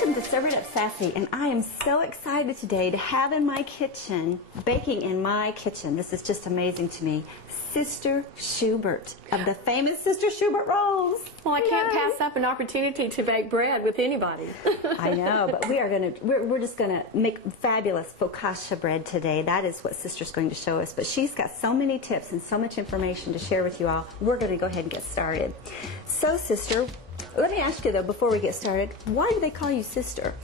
Welcome to Serve It Up Sassy, and I am so excited today to have in my kitchen, baking in my kitchen, this is just amazing to me, Sister Schubert of the famous Sister Schubert rolls. Well, I can't pass up an opportunity to bake bread with anybody. I know, but we're just gonna make fabulous focaccia bread today. That is what Sister's going to show us. But she's got so many tips and so much information to share with you all. We're gonna go ahead and get started. So, Sister, let me ask you though, before we get started, why do they call you Sister?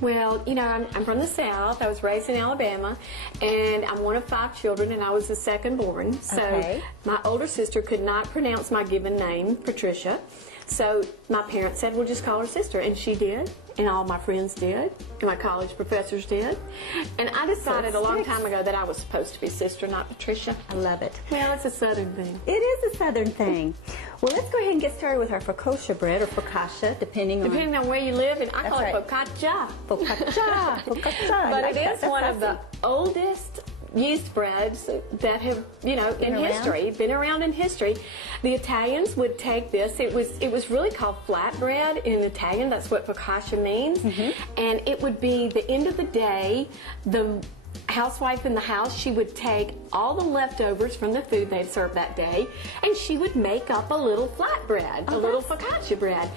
Well, you know, I'm from the South. I was raised in Alabama, and I'm one of 5 children, and I was the second born. So my older sister could not pronounce my given name, Patricia. So my parents said, we'll just call her Sister, and she did, and all my friends did, and my college professors did. And I decided a long time ago that I was supposed to be Sister, not Patricia. I love it. Well, it's a Southern thing. It is a Southern thing. Well, let's go ahead and get started with our focaccia bread, or focaccia, depending on where you live, and I call it focaccia. Focaccia. Focaccia. But it is one of the oldest yeast breads that have, you know, been around in history. The Italians would take this. It was really called flatbread in Italian. That's what focaccia means. And it would be the end of the day, the housewife in the house, she would take all the leftovers from the food they'd served that day, and she would make up a little flatbread, a little focaccia bread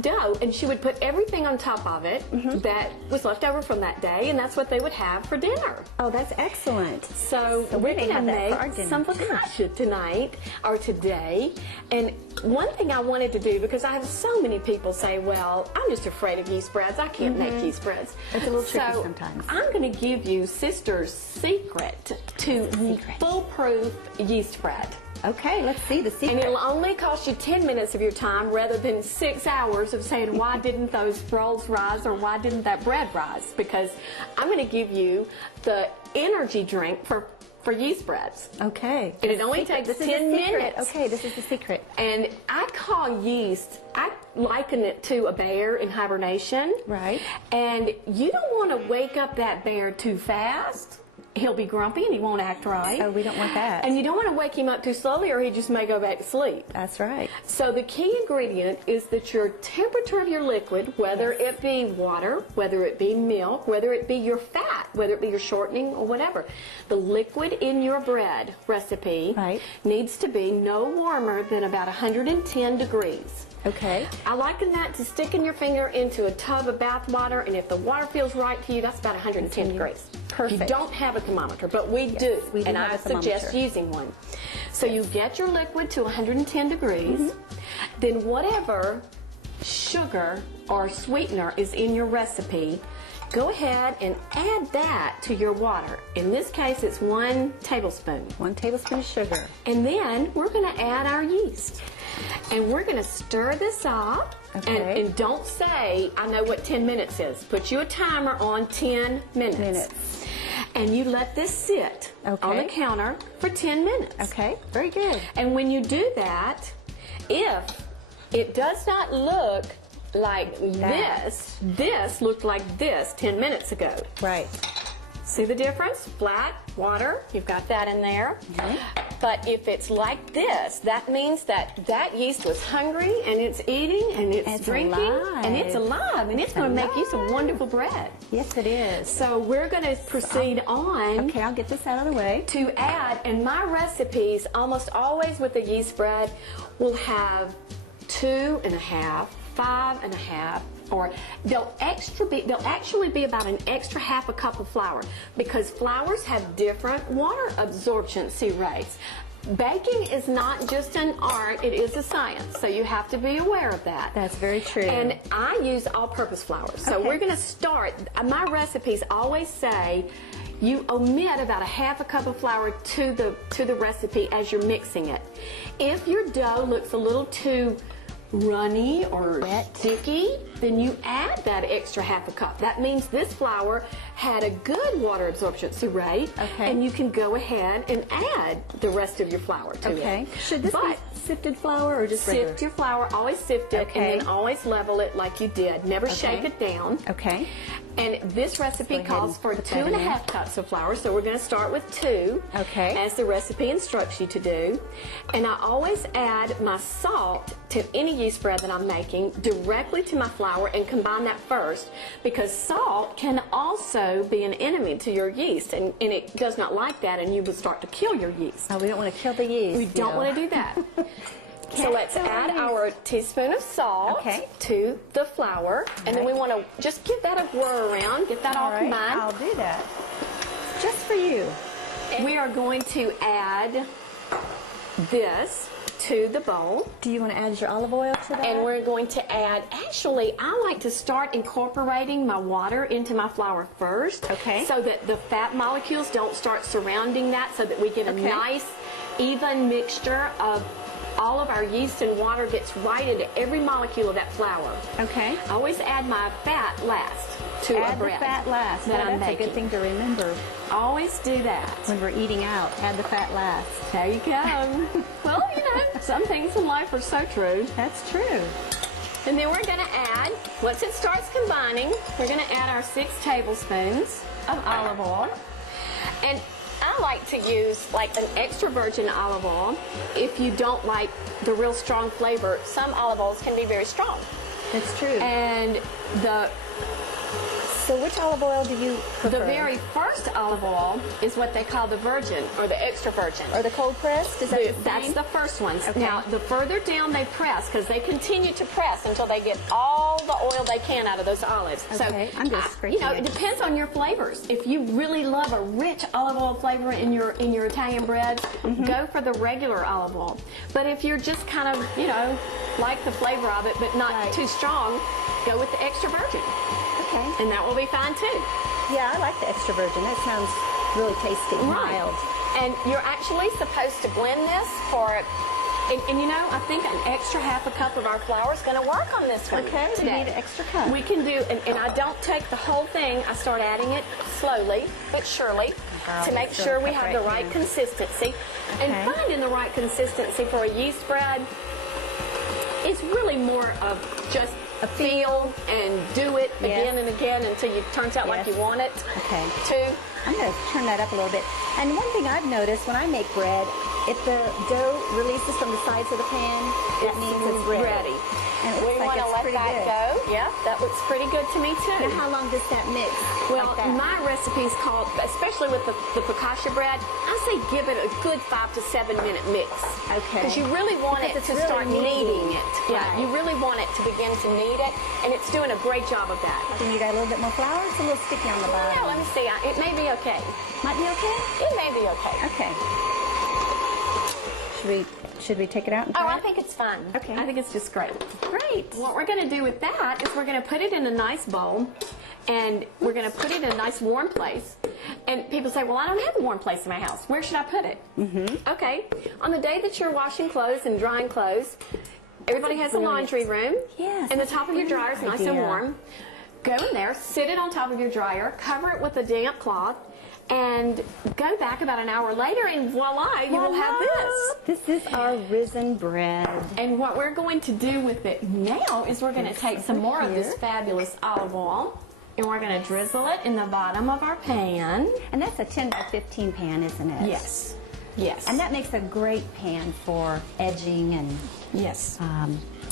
dough, and she would put everything on top of it that was left over from that day, and that's what they would have for dinner. Oh, that's excellent. So we're going to make some focaccia tonight, or today. And one thing I wanted to do, because I have so many people say, well, I'm just afraid of yeast breads, I can't make yeast breads. It's a little tricky sometimes. I'm going to give you Sister's secret to foolproof yeast bread. Okay, let's see the secret. And it'll only cost you 10 minutes of your time rather than 6 hours of saying, why didn't those rolls rise, or why didn't that bread rise? Because I'm going to give you the energy drink for yeast breads. Okay. And it only takes 10 minutes. Okay, this is the secret. And I call yeast, I liken it to a bear in hibernation. Right. And you don't want to wake up that bear too fast. He'll be grumpy and he won't act right. Oh, we don't want that. And you don't want to wake him up too slowly, or he just may go back to sleep. That's right. So the key ingredient is that your temperature of your liquid, whether it be water, whether it be milk, whether it be your fat, whether it be your shortening or whatever, the liquid in your bread recipe needs to be no warmer than about 110 degrees. Okay. I liken that to sticking your finger into a tub of bath water, and if the water feels right to you, that's about 110 degrees. Perfect. You don't have a thermometer, but we do, and I suggest using one. So you get your liquid to 110 degrees, then whatever sugar or sweetener is in your recipe, go ahead and add that to your water. In this case, it's 1 tablespoon. 1 tablespoon of sugar. And then we're going to add our yeast. And we're going to stir this up. Okay. And don't say, I know what 10 minutes is. Put you a timer on 10 minutes. And you let this sit on the counter for 10 minutes. Okay, very good. And when you do that, if it does not look like this looked like this 10 minutes ago. Right. See the difference? Flat, water, you've got that in there. But if it's like this, that means that yeast was hungry, and it's eating, and it's drinking, and it's alive, and it's going to make you some wonderful bread. Yes, it is. So we're going to proceed on. Okay, I'll get this out of the way. To add, and my recipes almost always with the yeast bread will have 2.5, 5.5, or they'll actually be about an extra half a cup of flour, because flours have different water absorption rates. Baking is not just an art, it is a science, so you have to be aware of that. That's very true. And I use all-purpose flour. So we're going to start, my recipes always say you omit about a half a cup of flour to the recipe as you're mixing it. If your dough looks a little too runny or sticky, then you add that extra half a cup. That means this flour had a good water absorption rate, and you can go ahead and add the rest of your flour to it. Should this be sifted flour or just regular? Sift your flour, always sift it, and then always level it like you did. Never shake it down. Okay. And this recipe calls for 2.5 cups of flour, so we're going to start with 2, as the recipe instructs you to do. And I always add my salt to any yeast bread that I'm making directly to my flour and combine that first, because salt can also be an enemy to your yeast, and it does not like that, and you will start to kill your yeast. Oh, we don't want to kill the yeast. We don't want to do that. So let's add our teaspoon of salt to the flour, and then we want to just give that a whir around, get that all combined. I'll do that. Just for you. And we are going to add this to the bowl. Do you want to add your olive oil to that? And we're going to add, actually, I like to start incorporating my water into my flour first. Okay. So that the fat molecules don't start surrounding that, so that we get a nice, even mixture of all of our yeast and water gets right into every molecule of that flour. Okay. I always add my fat last to a bread. Add the fat last. That I'm that's making. a good thing to remember. Always do that. When we're eating out, add the fat last. There you go. Well, you know, some things in life are so true. That's true. And then we're going to add, once it starts combining, we're going to add our 6 tablespoons of olive oil. And I like to use like an extra virgin olive oil if you don't like the real strong flavor. Some olive oils can be very strong. That's true. And so which olive oil do you prefer? the very first olive oil is what they call the virgin or the extra virgin. Or the cold pressed? Is that That's the first ones. Okay. Now, the further down they press, because they continue to press until they get all the oil they can out of those olives. Okay, So, I'm just scraping you know, it. it depends on your flavors. If you really love a rich olive oil flavor in your Italian breads, go for the regular olive oil. But if you're just kind of, you know, like the flavor of it, but not too strong, go with the extra virgin. Okay. And that will be fine too. Yeah, I like the extra virgin. That sounds really tasty and mild. And you're actually supposed to blend this for, and you know, I think an extra half a cup of our flour is going to work on this one. Okay, we need an extra cup. We can do, and I don't take the whole thing. I start adding it slowly but surely to make sure we have the right consistency. And finding the right consistency for a yeast bread is really more of just a feel and do it again and again until it turns out like you want it. Okay. To I'm going to turn that up a little bit. And one thing I've noticed when I make bread, if the dough releases from the sides of the pan, that means it's ready. And it we looks want like to it's let pretty that good. go. Yeah, that looks pretty good to me too. Now, how long does that mix? Well, like that? my recipe's called, especially with the focaccia bread, I say give it a good 5 to 7 minute mix. Okay. Because you really want Because it to it's really start kneading it. Yeah, Right. you really want it to begin to knead it, and it's doing a great job of that. Then you got a little bit more flour. It's a little sticky on the bottom. Yeah, let me see. It may be okay. Might be okay? It may be okay. Okay. Should we take it out and Oh, try I it? think it's fine. Okay. I think it's just great. Great. What we're going to do with that is we're going to put it in a nice bowl, and we're going to put it in a nice warm place. And people say, well, I don't have a warm place in my house. Where should I put it? Okay. On the day that you're washing clothes and drying clothes, everybody has a laundry room. Yes, And the that's top a of your great dryer is nice and idea. warm. Go in there, sit it on top of your dryer, cover it with a damp cloth, and go back about an hour later, and voila, you will have this. This is our risen bread. And what we're going to do with it now is we're going to take some more of this fabulous olive oil, and we're going to drizzle it in the bottom of our pan. And that's a 10 by 15 pan, isn't it? Yes. Yes. And that makes a great pan for edging and yes.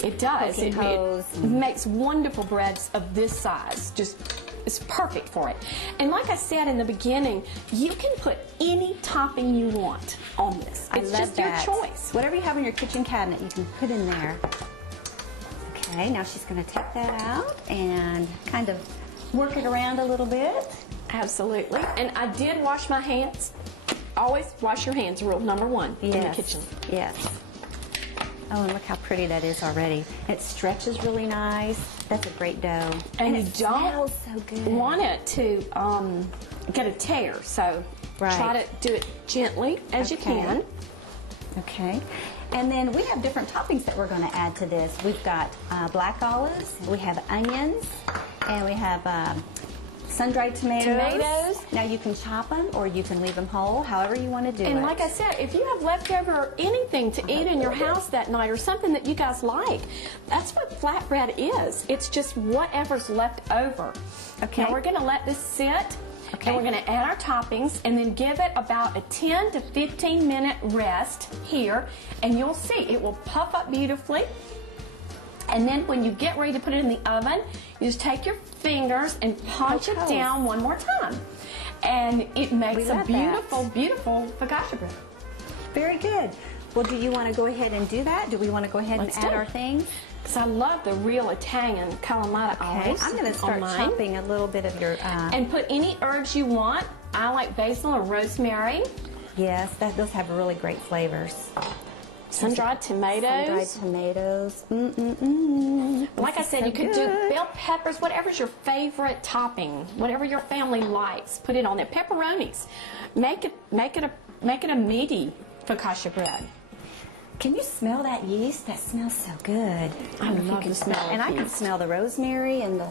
It does. poking holes It makes wonderful breads of this size. Just, it's perfect for it. And like I said in the beginning, you can put any topping you want on this. It's love just that. your choice. Whatever you have in your kitchen cabinet, you can put in there. Okay, now she's going to take that out and kind of work it around a little bit. Absolutely. And I did wash my hands. Always wash your hands, rule number 1 in the kitchen. Yes. Oh, and look how pretty that is already. It stretches really nice. That's a great dough. And you it don't smells so good. want it to get a tear, so try to do it gently as you can. Okay. And then we have different toppings that we're going to add to this. We've got black olives, we have onions, and we have sun-dried tomatoes. Now you can chop them or you can leave them whole, however you want to do it. And like I said, if you have leftover anything to eat in your house that night or something that you guys like, that's what flatbread is. It's just whatever's left over. Okay. Now we're going to let this sit. Okay. And we're going to add our toppings and then give it about a 10 to 15 minute rest here, and you'll see it will puff up beautifully. And then when you get ready to put it in the oven, you just take your fingers and punch it down one more time. And it makes a beautiful, beautiful focaccia bread. Very good. Well, do you want to go ahead and do that? Do we want to go ahead and add our things? Because I love the real Italian calamata olives. I'm going to start chopping a little bit of your... And put any herbs you want. I like basil and rosemary. Yes, those have really great flavors. Sun-dried tomatoes. Sun-dried tomatoes. Like I said, you could do bell peppers, whatever's your favorite topping, whatever your family likes. Put it on there. Pepperonis. Make it a meaty focaccia bread. Can you smell that yeast? That smells so good. I love the smell of and I can smell the rosemary and the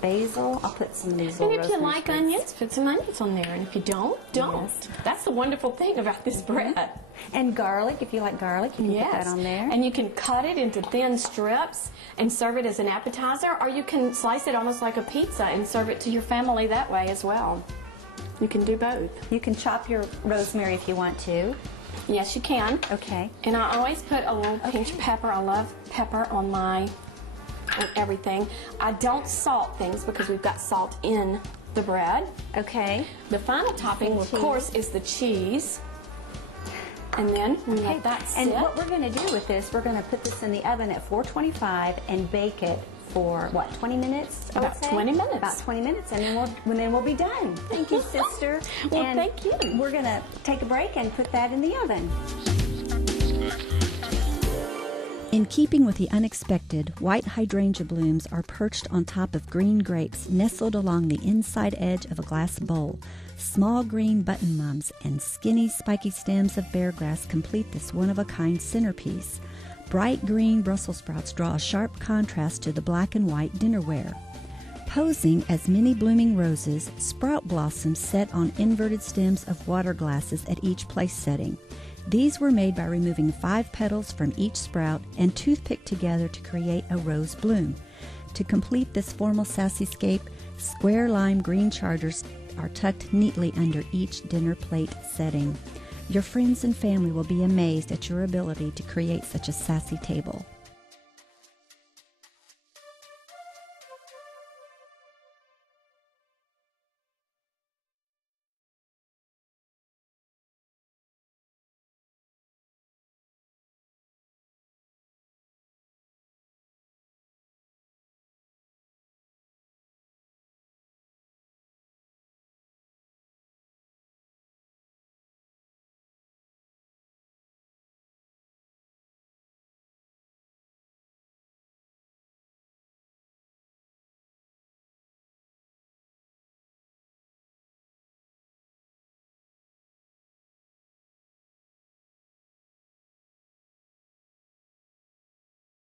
basil. I'll put some of these little And if you like onions, put some onions on there. And if you don't. Yes. That's the wonderful thing about this bread. And garlic, if you like garlic, you can put that on there. And you can cut it into thin strips and serve it as an appetizer, or you can slice it almost like a pizza and serve it to your family that way as well. You can do both. You can chop your rosemary if you want to. Yes, you can. Okay. And I always put a little pinch of pepper. I love pepper on everything. I don't salt things because we've got salt in the bread. Okay. The final topping, of course, is the cheese. And then we let that sit. And what we're going to do with this, we're going to put this in the oven at 425 and bake it for, what, 20 minutes? About 20 minutes. About 20 minutes, and then we'll be done. Thank you, sister. Well, thank you. We're going to take a break and put that in the oven. In keeping with the unexpected, white hydrangea blooms are perched on top of green grapes nestled along the inside edge of a glass bowl. Small green button mums and skinny spiky stems of beargrass complete this one-of-a-kind centerpiece. Bright green Brussels sprouts draw a sharp contrast to the black and white dinnerware. Posing as many blooming roses, sprout blossoms set on inverted stems of water glasses at each place setting. These were made by removing 5 petals from each sprout and toothpicked together to create a rose bloom. To complete this formal sassyscape, square lime green charters are tucked neatly under each dinner plate setting. Your friends and family will be amazed at your ability to create such a sassy table.